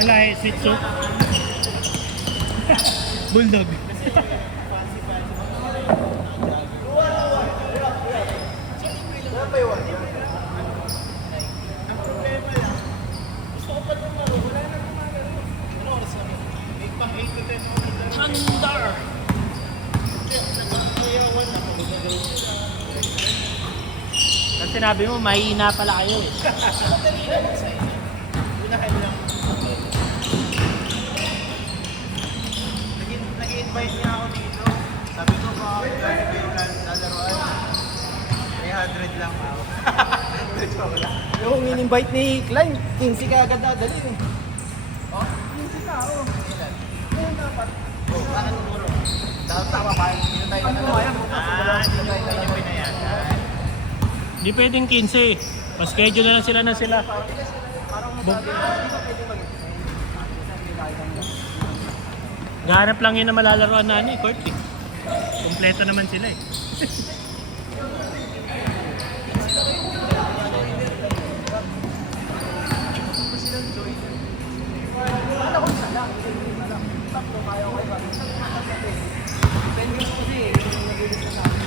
Wala eh, Shih Tzu. Bulldog. Thunder! Ang sinabi mo, mahina pala kayo eh. Nag-invite niya ako dito. Sabi ko ba, lalaroan. 300 lang ako. Yung in-invite ni Klein, 15 ka agad dadali eh. Oh? 15 ka, oo. Ngayon dapat. Oh, bakit siguro? Tama pa, hindi tayo na lang. Hindi nyo pinayagan. Hindi pwedeng 15. Pa-schedule na lang sila na sila. Parang masabi, hindi ka pwede mag-invite. Gahanap lang yun na malalaroan na ano eh, court eh. Kompleto naman sila eh. Ano ko isa lang? Tatlo kaya ko iba. Depende ko kasi eh. Nag-ilis na sa akin.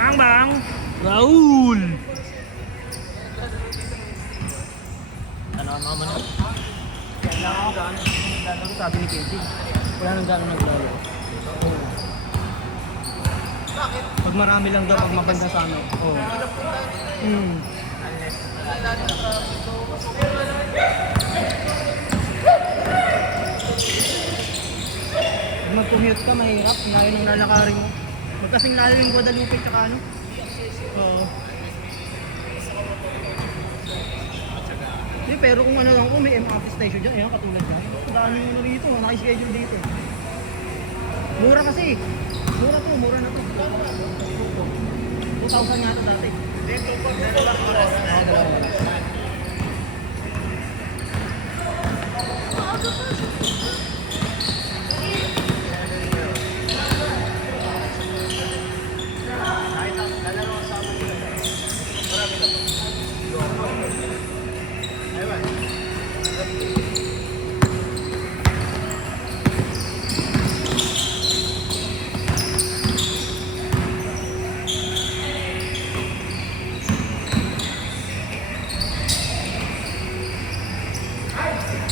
Ang bang! Raul! Ano ang mga manok? Kaya lang ako gano'n sabi ni KJ. Wala nang gano'n naglalaro. Oo. Bakit? Pag marami lang daw, pag maganda sa ano. Oo. Pag mag-commute ka, mahirap. Layo ng lalakarin mo. Magkasing layo yung Guadalupe tsaka ano. Oo. Hindi, pero kung ano lang, kung may MRT station dyan, ayan, katulad dyan. Dami mo na rito, nakaschedule dito. Mura kasi. Mura to, mura na to. 2,000 nga to dati. Dito po, dalawang oras na. Dalawang oras.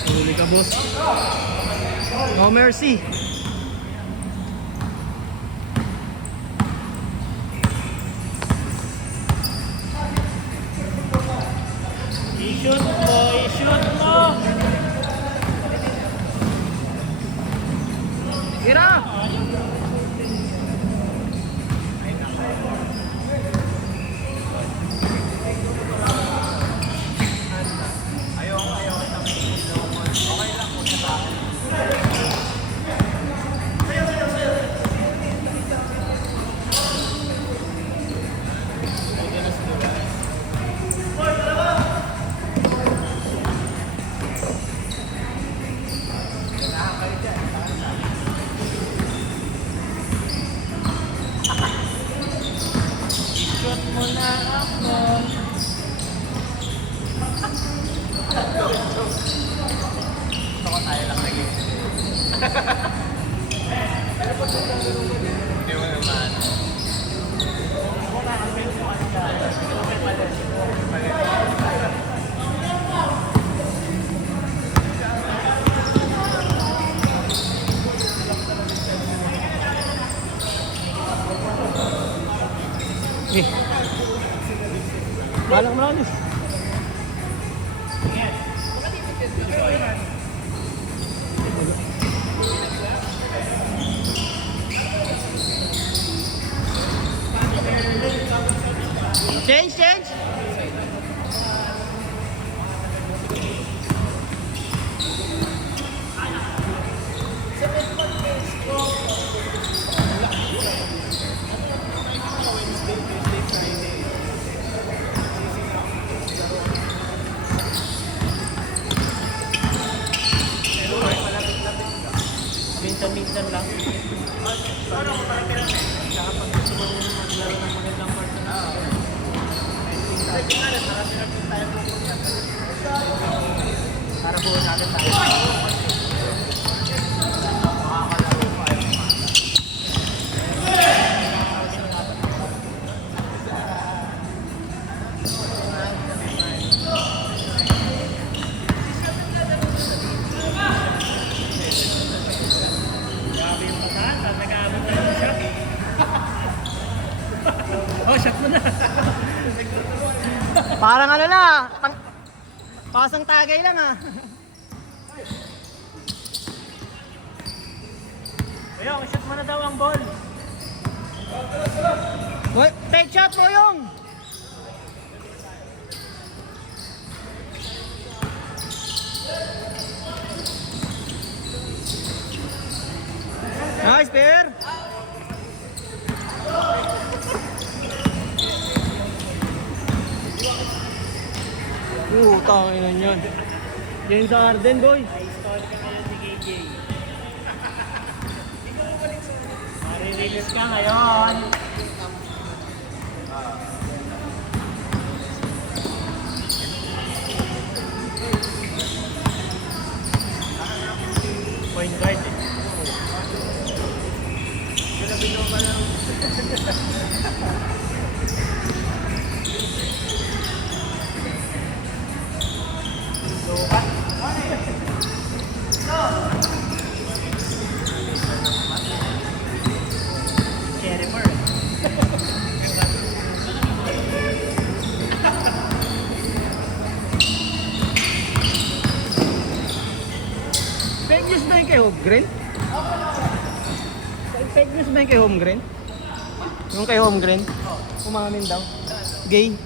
Huli ka, boss. No mercy. I-shoot mo! I-shoot mo! Ira! I-shoot mo na ako! Gusto ko tayo lang naging. Hindi mo naman. Eh. Balang mo lang. Change, change. Para po natin tayo. Grabe yung bataan. Tapos nag-aabot na yung shot. Oh, shot mo na. Parang ano na, pasang tagay lang ah. Ayun, shot mo na daw ang ball. Take shot mo yung! Nice, pair! Tangin na yun. James Harden, boy. Na-install ka ngayon ni KJ. Marirelease ka ngayon. Point guard eh. Cherry Pearl. Fake news ba yung kay Holmgren? Fake news ba yung kay Holmgren? Yung kay Holmgren? Umamin daw. Gay.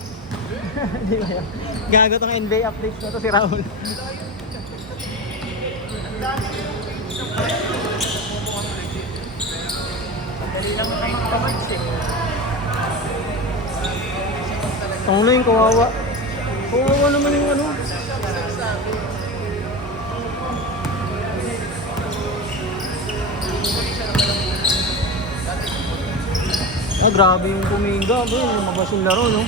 Di ba yun? Gago tong NBA updates na to si Raul. Dali lang na kayo kamarts eh. Ang lang kawawa. Kawawa naman yung ano. Grabe yung Kuminga. Lumabas yung laro, no?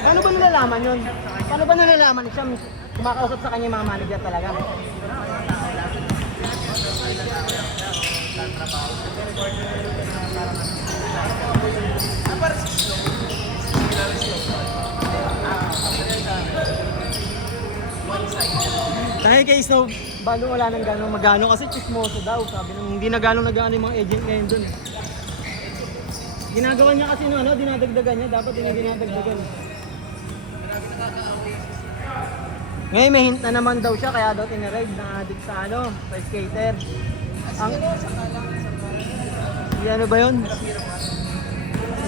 Paano ba nalalaman yun? Paano ba nalalaman siya kumakausap sa kanya yung mga manager talaga? Dahil kay Snow, balo wala nang gano'ng magano kasi chismoso daw. Sabi nung hindi na gano'ng nagano yung mga agent ngayon dun. Ginagawa niya kasi ano, dinadagdagan niya. Dapat hindi dinadagdagan. Ngayon may hint na naman daw siya kaya daw tiniride na addict sa ano, sa skater. Ang ano ba yun?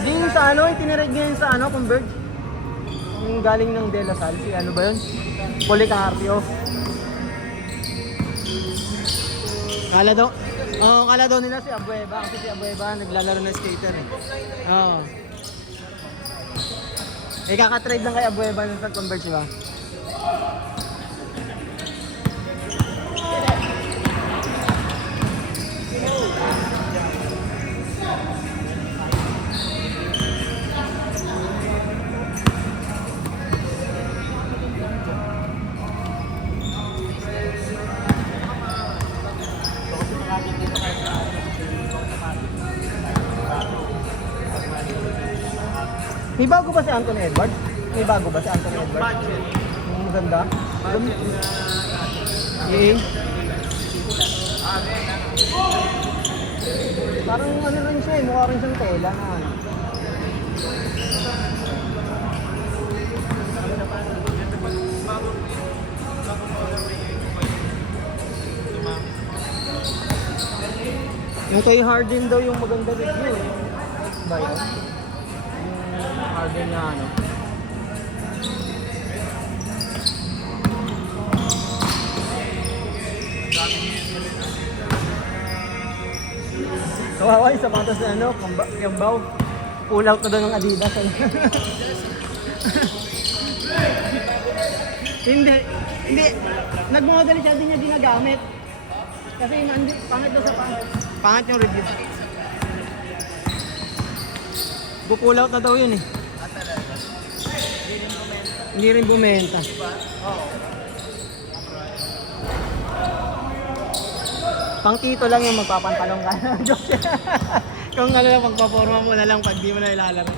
Hindi yung sa ano, yung tiniride ngayon sa ano, Converge. Yung galing ng De La Salle, si ano ba yun? Policarpio. Kala daw nila si Abueva kasi si Abueva naglalaro ng skater eh. Oo. Kakatrade lang kay Abueva ng sa Converge, di ba? May bago ba si Anthony Edwards? May bago ba si Anthony Edwards? Budget. Yung maganda? Budget na... Eh. Parang ano rin siya eh, mukha rin siyang tela na ano. Yung kay Harden daw yung maganda review eh. Ba yun? Yung Harden na ano. Kawawa yung sapatos na ano, Kembaw. Pull out na daw ng Adidas. Hindi. Hindi. Nag-model siya, hindi niya ginagamit. Kasi pangit daw sa pangit. Pangit yung review. Pull out na daw yun eh. Hindi rin bumenta. Pang tito lang yung magpapantalong ka. Joke. Kung ano lang, magpaporma mo na lang pag di mo na ilalaro.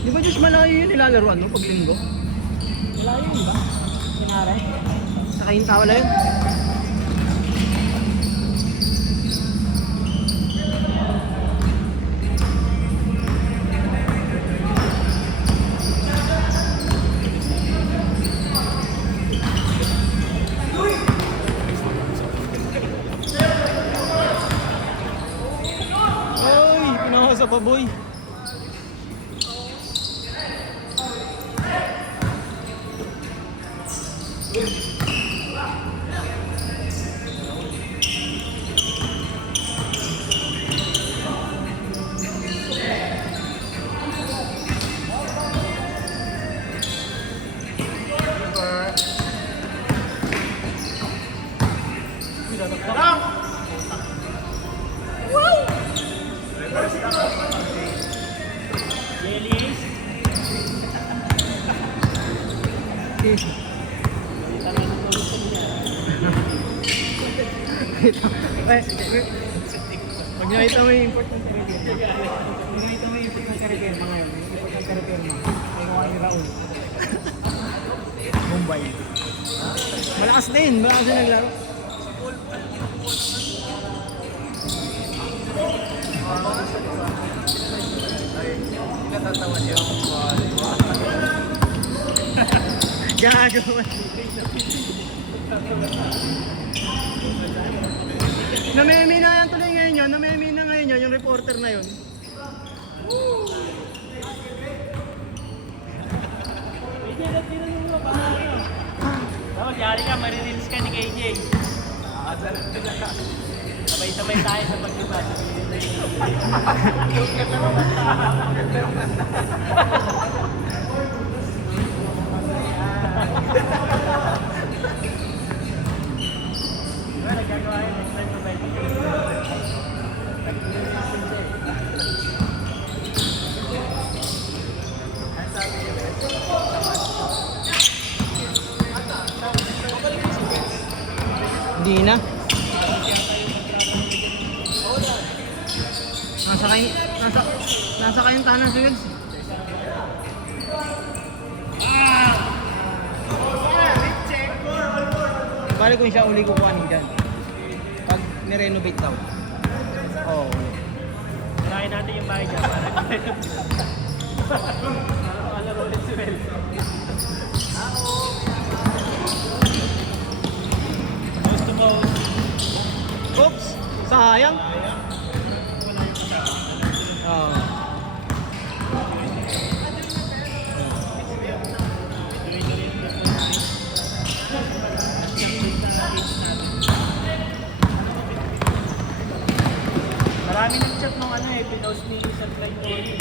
Di ba just malayo yun nilalaroan mo pag linggo? Malayo yun ba? Sinara? Sa kayong tawala yun? Ay, pinakasa pa boy. Jellies. Pag nakita mo yung import ng Caribbean, pag nakita mo yung import ng Caribbean, mga yun, yung import ng Caribbean, ay mukha ni Raul. Mumbai. Malakas din, baka kasi naglaro. Natatawa niya ako. Gago. Nameme na yan tuloy ngayon yun. Nameme na ngayon yun, yung reporter na yun. Tapos yari ka, marirelease ka ni KJ. Sabay-sabay tayo sa pag-ibas. Nagagawa yun, next time sabay. Hindi na. Nasa kayong tahanan sa yun. Bali kung siya uli kukuhanin dyan. Pag nirenovate daw. Oo. Tirahin natin yung bahay dyan para makalaro ulit si Mel. Gusto mo? Oops! Sayang! Oo. Marami nag-chat nung ano eh, pinost ni Sunlight Tony.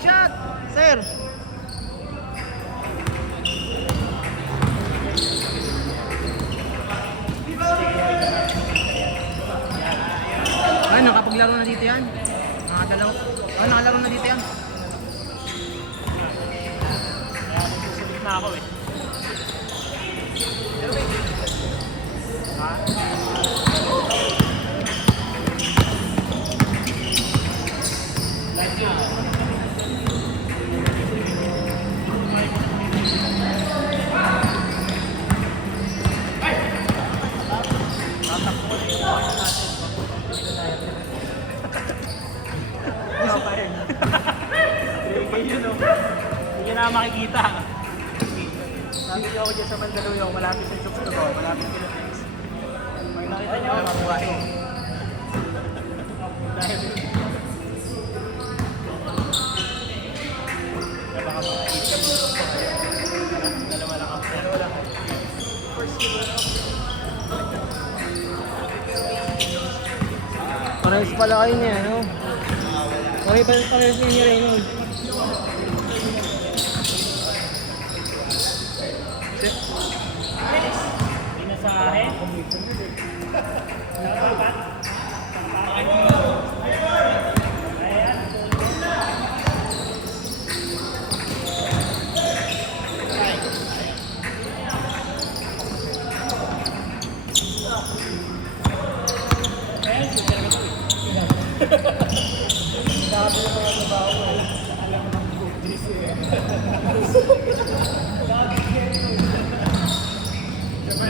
Shot! Sir! Ay, nakapaglaro na dito yan. Nakadalaw. Ay, nakalaro na dito yan. Kaya nagsusulit na ako eh. Ha? Takbo na yung board natin. Ano pa rin? Yun o. Hindi na makikita. Sabi niyo ako dyan sa Mandaluyong, malapit sa Chokes to go, malapit sa Philippines. Pag nakita niyo, mabuhay. Dahil baka makikita mo pa kaya. Dalawa lang ako. Dalawa lang ako. First year. Parehas pala kayo niya, no? Parehas niya Raymond. Pinasahe. Dapat.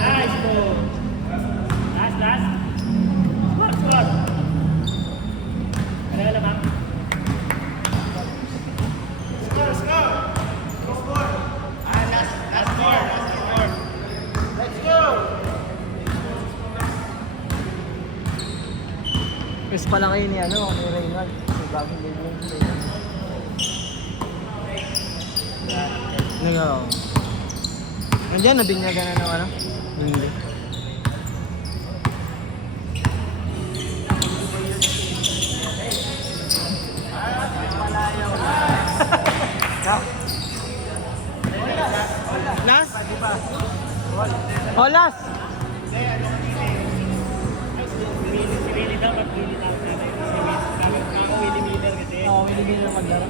Nice ball. Last. Score. Ano ka lamang? First pala kayo ni ano, ni Raymond. Sa bagong game niya. Nagawa. Nandiyan, nabinyagan na ng ano? Hindi. Last? Oh, last! Si Willie daw, ba't Willie daw? Ako Willie Miller kasi. Oo, hindi na maglaro.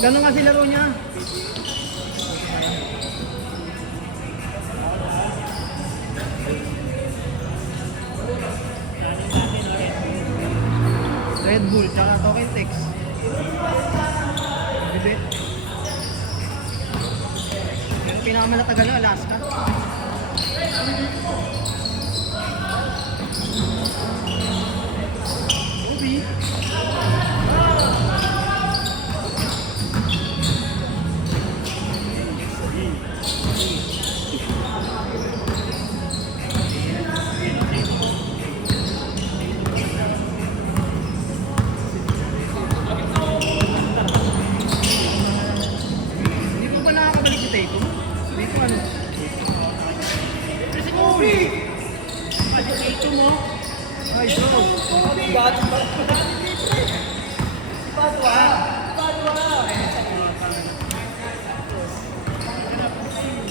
Ganun kasi laro niya. Red Bull, tsaka Token Tex. Hindi. Yung pinakamalatagal na Alaska. Obi. Hindi ko ba nakakabalik si Taito? Hindi ko ano. Si Kobe! Ito mo. Ay, bro.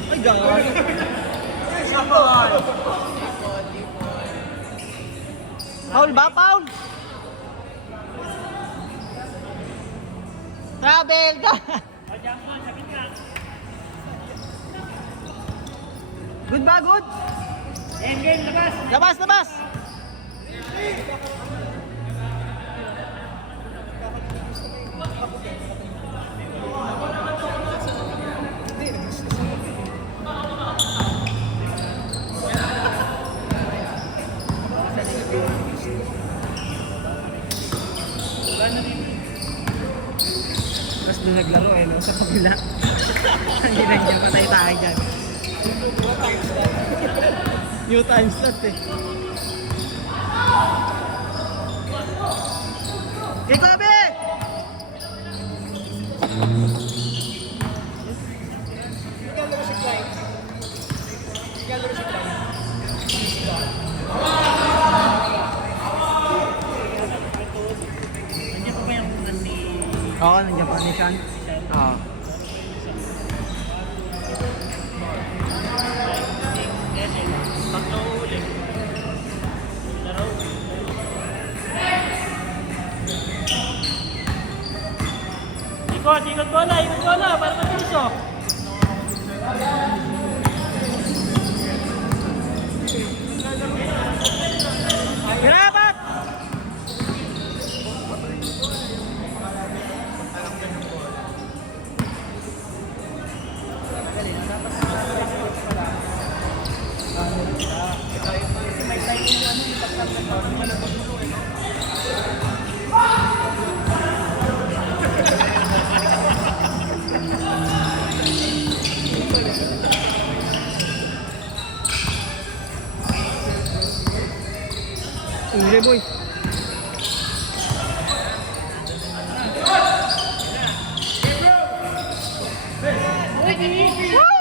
Ay, gawin. Paul ba, Paul? Travel ka! Diyan mo, sa gitna. Good ba, good? Game, labas. Labas, labas! Tapos doon naglaro eh, no? Sa kabila. Hindi lang dyan, patay tayo dyan. New time slot eh. Ikabe! Nandiyan pa ba yung ni... Oo, nandiyan pa ni Sean. Oo. Pag nauuli. Laro. Ikot bola, para mabilis oh. Grabat! boy. Woo!